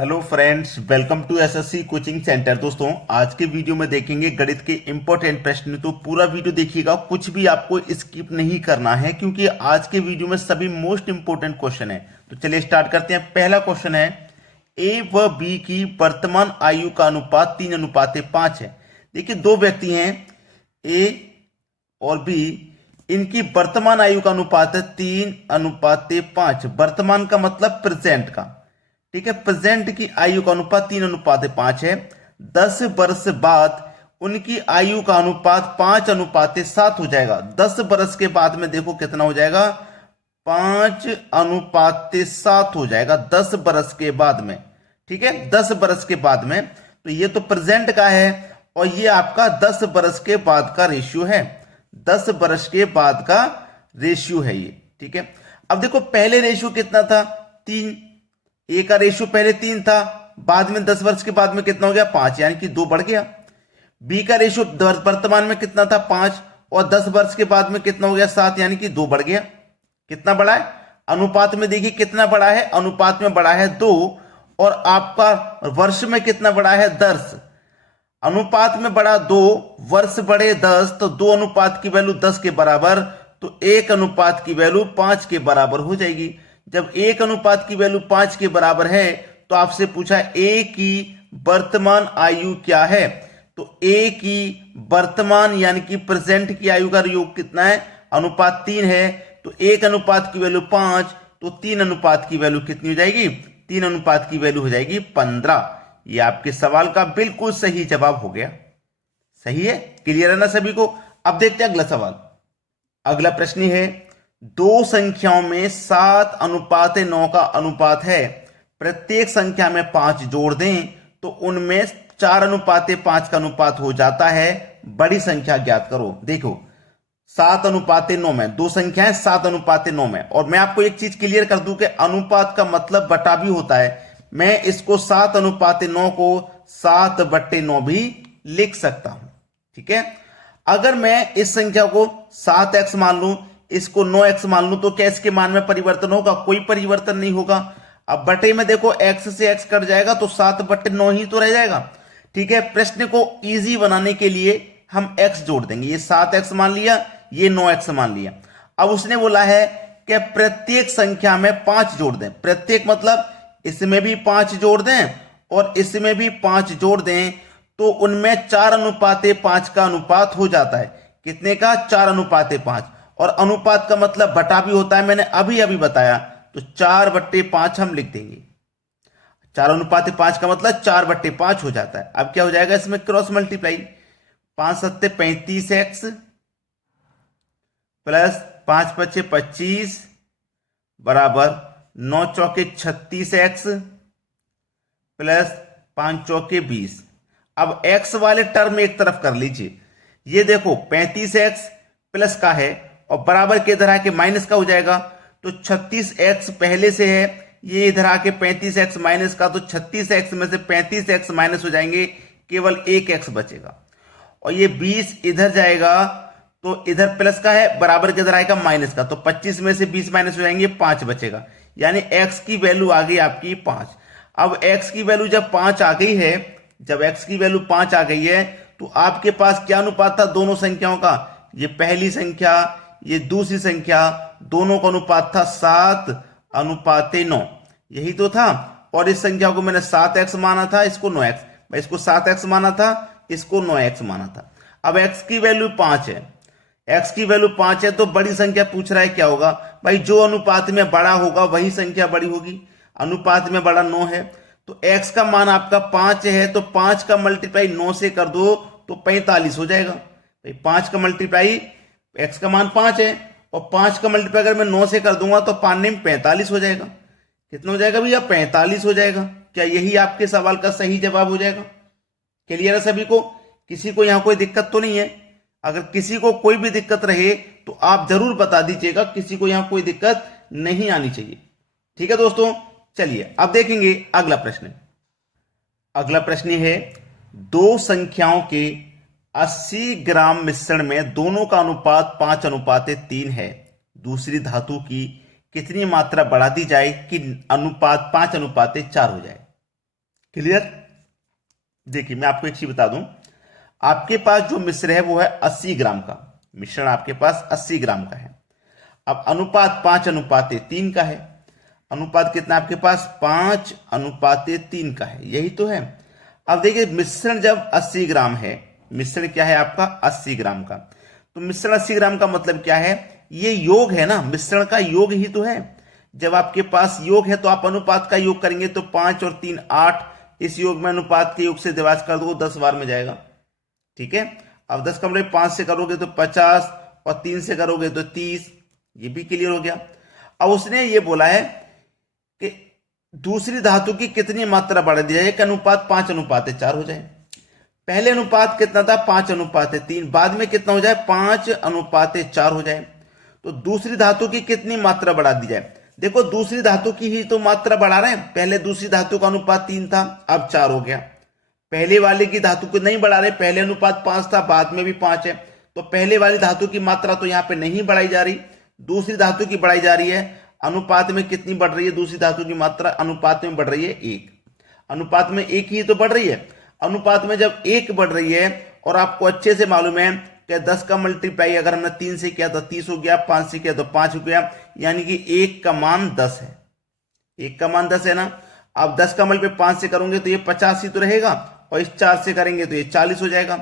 Hello friends, welcome to SSC coaching centre. दोस्तों, आज के वीडियो में देखेंगे गणित के इंपॉर्टेंट प्रश्न। तो पूरा वीडियो देखिएगा, कुछ भी आपको स्किप नहीं करना है क्योंकि आज के वीडियो में सभी मोस्ट इंपोर्टेंट क्वेश्चन है। तो चलिए स्टार्ट करते हैं। पहला क्वेश्चन है, ए व बी की वर्तमान आयु का अनुपात 3:5 है। देखिए, दो व्यक्ति हैं ए और बी, इनकी वर्तमान आयु का अनुपात है 3:5। वर्तमान का मतलब प्रेजेंट का, ठीक है। प्रेजेंट की आयु का अनुपात 3:5 है। 10 वर्ष बाद उनकी आयु का अनुपात 5:7 हो जाएगा। 10 वर्ष के बाद में देखो कितना हो जाएगा, 5:7 हो जाएगा 10 वर्ष के बाद में, ठीक है। 10 वर्ष के बाद में, तो ये तो प्रेजेंट का है और ये आपका 10 वर्ष के बाद का रेशियो है। 10 वर्ष के बाद का रेशियो है ये, ठीक है। अब देखो, पहले रेशियो कितना था, 3। ए का रेशियो पहले 3 था, बाद में 10 वर्ष के बाद में कितना हो गया, 5, यानी कि 2 बढ़ गया। बी का रेशियो वर्तमान में कितना था, 5, और 10 वर्ष के बाद में कितना हो गया, 7, यानी कि 2 बढ़ गया। कितना बड़ा है अनुपात में, देखिए कितना बड़ा है, अनुपात में बड़ा है 2, और आपका वर्ष में कितना बड़ा है, 10। अनुपात में बड़ा 2, वर्ष बड़े 10, तो 2 अनुपात की वैल्यू 10 के बराबर, तो 1 अनुपात की वैल्यू 5 के बराबर हो जाएगी। जब 1 अनुपात की वैल्यू 5 के बराबर है, तो आपसे पूछा ए की वर्तमान आयु क्या है। तो ए की वर्तमान यानी कि प्रेजेंट की आयु का योग कितना है, अनुपात 3 है। तो 1 अनुपात की वैल्यू 5, तो 3 अनुपात की वैल्यू कितनी हो जाएगी, 3 अनुपात की वैल्यू हो जाएगी 15। ये आपके सवाल का बिल्कुल सही जवाब हो गया। सही है, क्लियर है ना सभी को। अब देखते हैं अगला सवाल। अगला प्रश्न है, दो संख्याओं में 7:9 का अनुपात है। प्रत्येक संख्या में 5 जोड़ दें तो उनमें 4:5 का अनुपात हो जाता है। बड़ी संख्या ज्ञात करो। देखो, 7:9 में दो संख्याएं 7:9 में, और मैं आपको एक चीज क्लियर कर दूं कि अनुपात का मतलब बटा भी होता है। मैं इसको 7:9 को 7/9 भी लिख सकता हूं, ठीक है। अगर मैं इस संख्या को 7x मान लूं, इसको 9x मान लूं, तो क्या इसके मान में परिवर्तन होगा, कोई परिवर्तन नहीं होगा। अब बटे में देखो, x से x कट जाएगा तो 7/9 ही तो रह जाएगा, ठीक है। प्रश्न को इजी बनाने के लिए हम x जोड़ देंगे। ये 7x मान लिया, ये 9x मान लिया। अब उसने बोला है कि प्रत्येक संख्या में 5 जोड़ दें। प्रत्येक मतलब इसमें भी 5 जोड़ दें और इसमें भी 5 जोड़ दें, तो उनमें 4:5 का अनुपात हो जाता है। कितने का, 4:5। और अनुपात का मतलब बटा भी होता है, मैंने अभी अभी बताया। तो 4/5 हम लिख देंगे। 4:5 का मतलब 4/5 हो जाता है। अब क्या हो जाएगा, इसमें क्रॉस मल्टीप्लाई, 5 7 35x प्लस 5 5 25 बराबर 9 चौके 36x प्लस 5 चौके 20। अब x वाले टर्म एक तरफ कर लीजिए। ये देखो 35x प्लस का है और बराबर के इधर आके माइनस का हो जाएगा। तो 36x पहले से है, ये इधर आके 35x माइनस का, तो 36x में से 35x माइनस हो जाएंगे, केवल 1x बचेगा। और ये 20 इधर जाएगा, तो इधर प्लस का है, बराबर के इधर आएगा माइनस का, तो 25 में से 20 माइनस हो जाएंगे, 5 बचेगा। यानी x की वैल्यू आ गई आपकी 5। अब x की वैल्यू जब 5 आ गई है, जब x की वैल्यू 5 आ गई है, तो आपके पास क्या अनुपात था दोनों संख्याओं का, ये पहली संख्या, ये दूसरी संख्या, दोनों का अनुपात था 7:9। यही तो था। और इस संख्या को मैंने 7x माना था, इसको 9x, इसको 7x माना था, इसको 9x माना था। अब x की वैल्यू 5 है, x की वैल्यू 5 है, तो बड़ी संख्या पूछ रहा है क्या होगा भाई, जो अनुपात में बड़ा होगा वही संख्या बड़ी होगी। अनुपात में बड़ा 9 है, तो x का मान आपका 5 है, तो 5 का मल्टीप्लाई 9 से कर दो तो 45 हो जाएगा। भाई 5 का मल्टीप्लाई, x का मान 5 है और 5 का मल्टीप्लाई अगर मैं 9 से कर दूंगा तो 5 में 45 हो जाएगा। कितना हो जाएगा भैया, 45 हो जाएगा। क्या यही आपके सवाल का सही जवाब हो जाएगा। क्लियर है सभी को, किसी को यहां कोई दिक्कत तो नहीं है। अगर किसी को कोई भी दिक्कत रहे तो आप जरूर बता दीजिएगा, किसी को यहां कोई दिक्कत नहीं आनी चाहिए, ठीक है दोस्तों। चलिए अब देखेंगे अगला प्रश्न। अगला प्रश्न है, दो संख्याओं के 80 ग्राम मिश्रण में दोनों का अनुपात 5:3 है। दूसरी धातु की कितनी मात्रा बढ़ा दी जाए कि अनुपात 5:4 हो जाए। क्लियर? देखिए मैं आपको एक चीज बता दूं, आपके पास जो मिश्र है वो है 80 ग्राम का मिश्रण, आपके पास 80 ग्राम का है। अब अनुपात 5:3 का है। अनुपात कितना आपके पास? 5:3 का है, यही तो है। अब देखिए मिश्रण जब 80 ग्राम है, मिश्रण क्या है आपका? 80 ग्राम का। तो मिश्रण 80 ग्राम का मतलब क्या है? ये योग है ना, मिश्रण का योग ही तो है। जब आपके पास योग है तो आप अनुपात का योग करेंगे तो 5 और 3 8, इस योग में अनुपात के योग से डिवाइड कर दो, 10 बार में जाएगा। ठीक है। अब 10 का मतलब 5 से करोगे तो 50 और 3 से करोगे तो 30, ये भी क्लियर हो गया। अब उसने ये बोला है कि दूसरी धातु की कितनी मात्रा बढ़ा दी जाए, एक अनुपात 5:4 हो जाए। पहले अनुपात कितना था? 5:3। बाद में कितना हो जाए? 5:4 हो जाए। तो दूसरी धातु की कितनी मात्रा बढ़ा दी जाए? देखो दूसरी धातु की ही तो मात्रा बढ़ा रहे हैं। पहले दूसरी धातु का अनुपात 3 था, अब 4 हो गया। पहले वाले की धातु को नहीं बढ़ा रहे, पहले अनुपात 5 था, बाद में भी 5 है। तो पहले वाली धातु की मात्रा तो यहां पे नहीं बढ़ाई जा रही, दूसरी धातु की बढ़ाई जा रही है। अनुपात में कितनी बढ़ रही है दूसरी धातु की मात्रा? अनुपात में बढ़ रही है 1। अनुपात में 1 ही तो बढ़ रही है। अनुपात में जब 1 बढ़ रही है, और आपको अच्छे से मालूम है कि 10 का मल्टीप्लाई अगर हमने 3 से किया तो 30 हो गया, 5 से किया तो 5 हो गया, यानी कि 1 का मान 10 है। 1 का मान 10 है ना। अब 10 का मल्टीप्लाई 5 से करोगे तो ये 50 ही तो रहेगा, और इस 4 से करेंगे तो ये 40 हो जाएगा।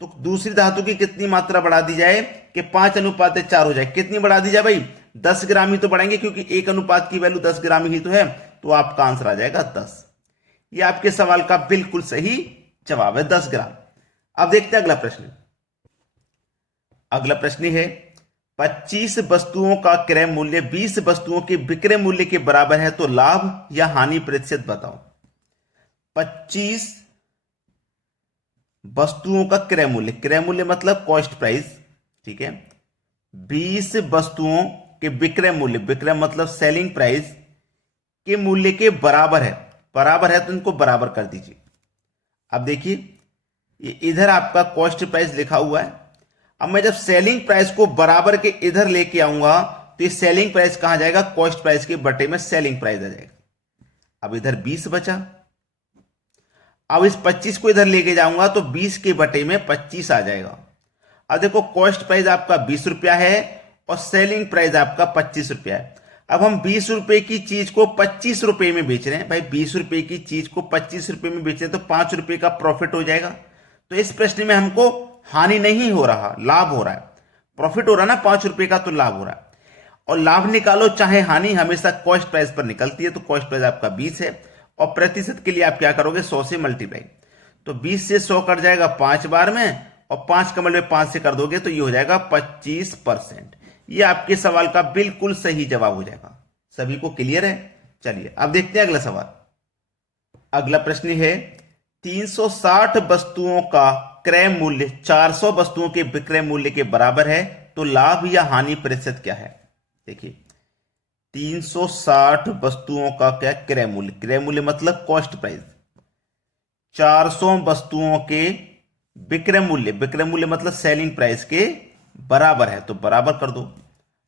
तो दूसरी धातु की कितनी मात्रा बढ़ा दी जाए कि 5:4 हो जाए? कितनी बढ़ा दी जाए भाई? 10 ग्राम ही तो बढ़ाएंगे, क्योंकि एक अनुपात की वैल्यू 10 ग्राम ही तो है। तो आपका आंसर आ जाएगा 10। ये आपके सवाल का बिल्कुल सही जवाब है, 10 ग्राम। अब देखते हैं अगला प्रश्न। अगला प्रश्न है 25 वस्तुओं का क्रय मूल्य 20 वस्तुओं के विक्रय मूल्य के बराबर है, तो लाभ या हानि प्रतिशत बताओ। 25 वस्तुओं का क्रय मूल्य, क्रय मूल्य मतलब कॉस्ट प्राइस, ठीक है। 20 वस्तुओं के विक्रय मूल्य, विक्रय मतलब सेलिंग प्राइस के मूल्य के बराबर है। बराबर है तो इनको बराबर कर दीजिए। अब देखिए ये इधर आपका कॉस्ट प्राइस लिखा हुआ है। अब मैं जब सेलिंग प्राइस को बराबर के इधर लेके आऊंगा तो ये सेलिंग प्राइस कहां जाएगा? कॉस्ट प्राइस के बटे में सेलिंग प्राइस आ जाएगा। अब इधर 20 बचा, अब इस 25 को इधर लेके जाऊंगा तो 20 के बटे में 25 आ जाएगा। अब देखो कॉस्ट प्राइस आपका 20 रुपया है और सेलिंग प्राइस आपका 25 रुपया है। अब हम 20 रुपए की चीज को 25 रुपए में बेच रहे हैं भाई, 20 रुपए की चीज को 25 रुपए में बेच रहे हैं तो 5 रुपए का प्रॉफिट हो जाएगा। तो इस प्रश्न में हमको हानि नहीं हो रहा, लाभ हो रहा है। प्रॉफिट हो रहा ना 5 रुपए का, तो लाभ हो रहा है। और लाभ निकालो चाहे हानि, हमेशा कॉस्ट प्राइस पर निकलती है। तो कॉस्ट प्राइस आपका 20 है, और प्रतिशत के लिए आप क्या करोगे? 100 से मल्टीप्लाई। तो 20 से 100 कट जाएगा 5 बार में, और 5 का मल्टीप्लाई 5 से कर दोगे तो ये हो जाएगा 25%। ये आपके सवाल का बिल्कुल सही जवाब हो जाएगा। सभी को क्लियर है? चलिए अब देखते हैं अगला सवाल। अगला प्रश्न है 360 वस्तुओं का क्रय मूल्य 400 वस्तुओं के विक्रय मूल्य के बराबर है, तो लाभ या हानि प्रतिशत क्या है? देखिए 360 वस्तुओं का क्या क्रय मूल्य, क्रय मूल्य मतलब कॉस्ट प्राइस, 400 वस्तुओं के विक्रय मूल्य, विक्रय मूल्य मतलब सेलिंग प्राइस के बराबर है, तो बराबर कर दो।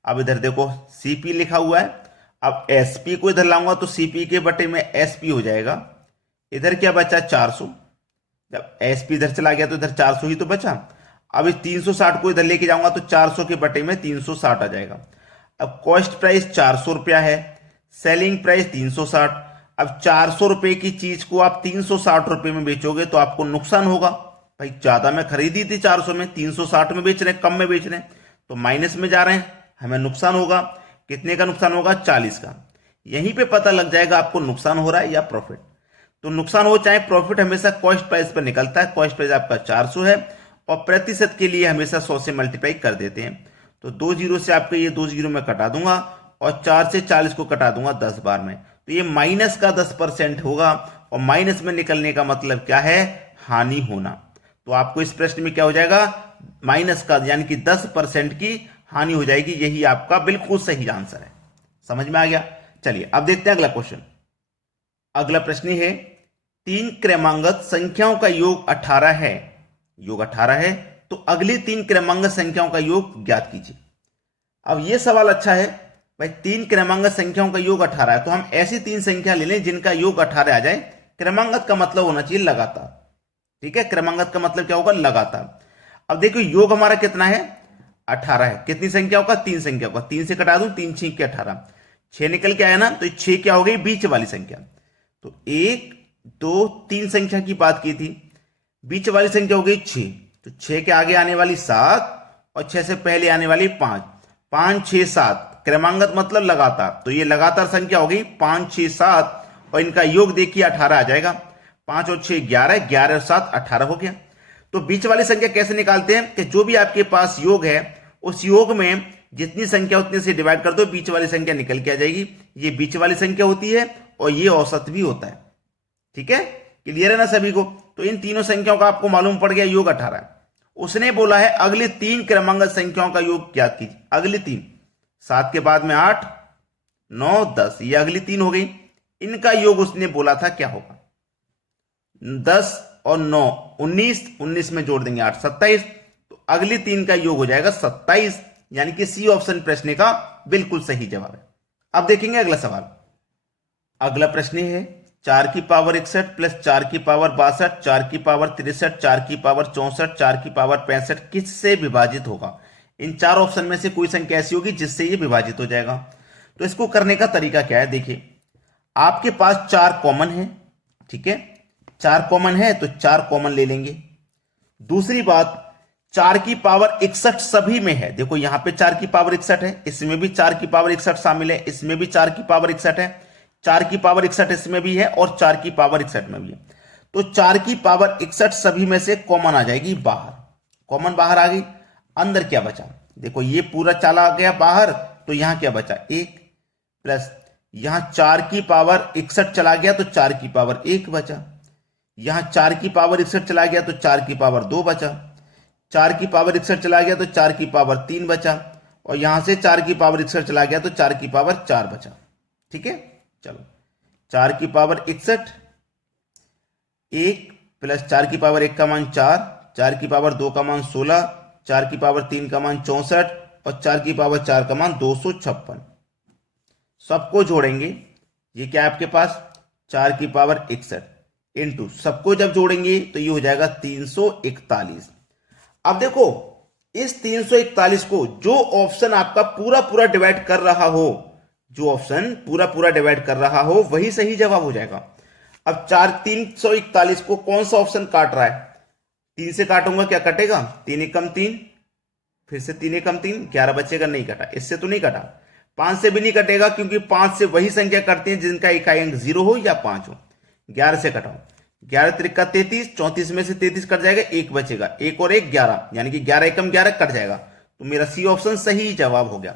अब इधर देखो सीपी लिखा हुआ है, अब एसपी को इधर लाऊंगा तो सीपी के बटे में एसपी हो जाएगा। इधर क्या बचा? 400। जब एसपी इधर चला गया तो इधर 400 ही तो बचा। अब इस 360 को इधर लेके जाऊंगा तो 400 के बटे में 360 आ जाएगा। अब कॉस्ट प्राइस 400 रुपया है, सेलिंग प्राइस 360। अब 400 रुपए की चीज को आप 360 रुपए में बेचोगे तो आपको नुकसान होगा भाई। ज्यादा में खरीदी थी 400 में, 360 में बेच रहे हैं, कम में बेच रहे हैं, तो माइनस में जा रहे हैं, हमें नुकसान होगा। कितने का नुकसान होगा? 40 का। यहीं पे पता लग जाएगा आपको नुकसान हो रहा है या प्रॉफिट। तो नुकसान हो चाहे प्रॉफिट, हमेशा कॉस्ट प्राइस पर निकलता है। कॉस्ट प्राइस आपका 400 है, और प्रतिशत के लिए हमेशा 100 से मल्टीप्लाई कर देते हैं। तो 2 जीरो से आपके ये 2 जीरो में कटा दूंगा, और 4 से 40 को कटा दूंगा 10 बार में, तो ये माइनस का 10% होगा। और माइनस में निकलने का मतलब क्या है? हानि होना। तो आपको इस प्रश्न में क्या हो जाएगा? माइनस का यानी कि 10% की हानि हो जाएगी। यही आपका बिल्कुल सही आंसर है। समझ में आ गया? चलिए अब देखते हैं अगला क्वेश्चन। अगला प्रश्न है 3 क्रमांगत संख्याओं का योग 18 है, योग 18 है, तो अगली 3 क्रमांगत संख्याओं का योग ज्ञात कीजिए। अब यह सवाल अच्छा है भाई, 3 क्रमांगत संख्याओं का योग 18 है, तो हम ऐसी 3 संख्या ले लें जिनका योग 18 आ जाए, क्रमांगत का मतलब होना चाहिए लगातार। ठीक है, क्रमांगत का मतलब क्या होगा, लगातार। अब देखो योग हमारा कितना है, 18 है। कितनी संख्या होगा, 3 संख्या होगा। 3 से कटा दूं, 3 6 के 18, 6 निकल के आया ना, तो 6 क्या हो गई, बीच वाली संख्या। तो 1 2 3 संख्या की बात की थी, बीच वाली संख्या हो गई 6, तो 6 के आगे आने वाली 7 और 6 से पहले आने वाली 5, 5 6 7, क्रमांगत मतलब लगातार। तो ये लगातार संख्या हो गई 5 6 7, और इनका योग देखिए 18 आ जाएगा। 5 और 6 11, 11 और 7 18 हो गया। तो बीच वाली संख्या कैसे निकालते हैं कि जो भी आपके पास योग है उस योग में जितनी संख्या उतने से डिवाइड कर दो, बीच वाली संख्या निकल के आ जाएगी। ये बीच वाली संख्या होती है और ये औसत भी होता है। ठीक है, क्लियर है ना सभी को। तो इन तीनों संख्याओं का आपको मालूम पड़ गया, योग 18 है। उसने बोला है अगली 3 क्रमांगत संख्याओं का योग ज्ञात कीजिए। अगली 3, 7 के बाद में 8 9 10, ये अगली 3 हो गई। इनका योग उसने बोला था क्या होगा, 10 और 9 19, 19 में जोड़ देंगे 8 27, तो अगली 3 का योग हो जाएगा 27, यानी कि सी ऑप्शन प्रश्न का बिल्कुल सही जवाब है। अब देखेंगे अगला सवाल। अगला प्रश्न है 4 की पावर 61 प्लस 4 की पावर 62, 4 की पावर 63, 4 की पावर 64, 4 की पावर 65 किससे विभाजित होगा। इन 4 ऑप्शन में से कोई संख्या ऐसी होगी जिससे ये विभाजित हो जाएगा। तो इसको करने का तरीका क्या है, देखिए आपके पास 4 कॉमन है। ठीक है, 4 कॉमन है तो 4 कॉमन ले लेंगे। दूसरी बात, 4 की पावर 61 सभी में है। देखो यहां पे 4 की पावर 61 है, इसमें भी 4 की पावर 61 शामिल है, इसमें भी 4 की पावर 61 है, 4 की पावर 61 इसमें भी है और 4 की पावर 61 में भी है। तो 4 की पावर 61 सभी में से कॉमन आ जाएगी बाहर। कॉमन बाहर आ गई, अंदर क्या बचा, देखो ये पूरा चला गया बाहर, तो यहां क्या बचा 1, प्लस यहां 4 की पावर 61 चला गया तो 4 की पावर 1 बचा, यहां 4 की पावर 61 चला गया तो 4 की पावर 2 बचा, 4 की पावर 61 चला गया तो 4 की पावर 3 बचा, और यहां से 4 की पावर 61 चला गया तो 4 की पावर 4 बचा। ठीक है, चलो 4 की पावर 61 1 प्लस 4 की पावर 1 का मान 4, 4 की पावर 2 का मान 16, 4 की पावर 3 का मान 64 और 4 की पावर 4 का मान 256। सबको जोड़ेंगे, ये क्या है आपके पास 4 की पावर 61 इंटू सबको जब जोड़ेंगे तो ये हो जाएगा 341। अब देखो इस 341 को जो ऑप्शन आपका पूरा पूरा डिवाइड कर रहा हो, जो ऑप्शन पूरा पूरा डिवाइड कर रहा हो वही सही जवाब हो जाएगा। अब 341 को कौन सा ऑप्शन काट रहा है, 3 से काटूंगा क्या कटेगा, 3 एकम 3, फिर से 3 एकम 3, 11 बचेगा, नहीं कटा, इससे तो नहीं कटा। 5 से भी नहीं कटेगा क्योंकि 5 से वही संख्या कटती है जिनका इकाई अंक 0 हो या 5 हो। 11 से कटाओ, 11 त्रिका 33, 34 में से 33 कट जाएगा, 1 बचेगा, 1 और 1 11, यानी कि 11 एकम 11 कट जाएगा, तो मेरा सी ऑप्शन सही जवाब हो गया।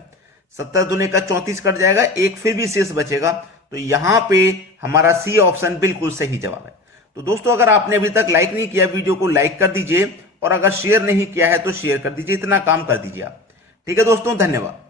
17 दूने का 34 कट जाएगा, 1 फिर भी शेष बचेगा, तो यहां पे हमारा सी ऑप्शन बिल्कुल सही जवाब है। तो दोस्तों अगर आपने अभी तक लाइक नहीं किया वीडियो को लाइक कर दीजिए, और अगर शेयर नहीं किया है तो शेयर कर दीजिए, इतना काम कर दीजिए आप। ठीक है दोस्तों, धन्यवाद।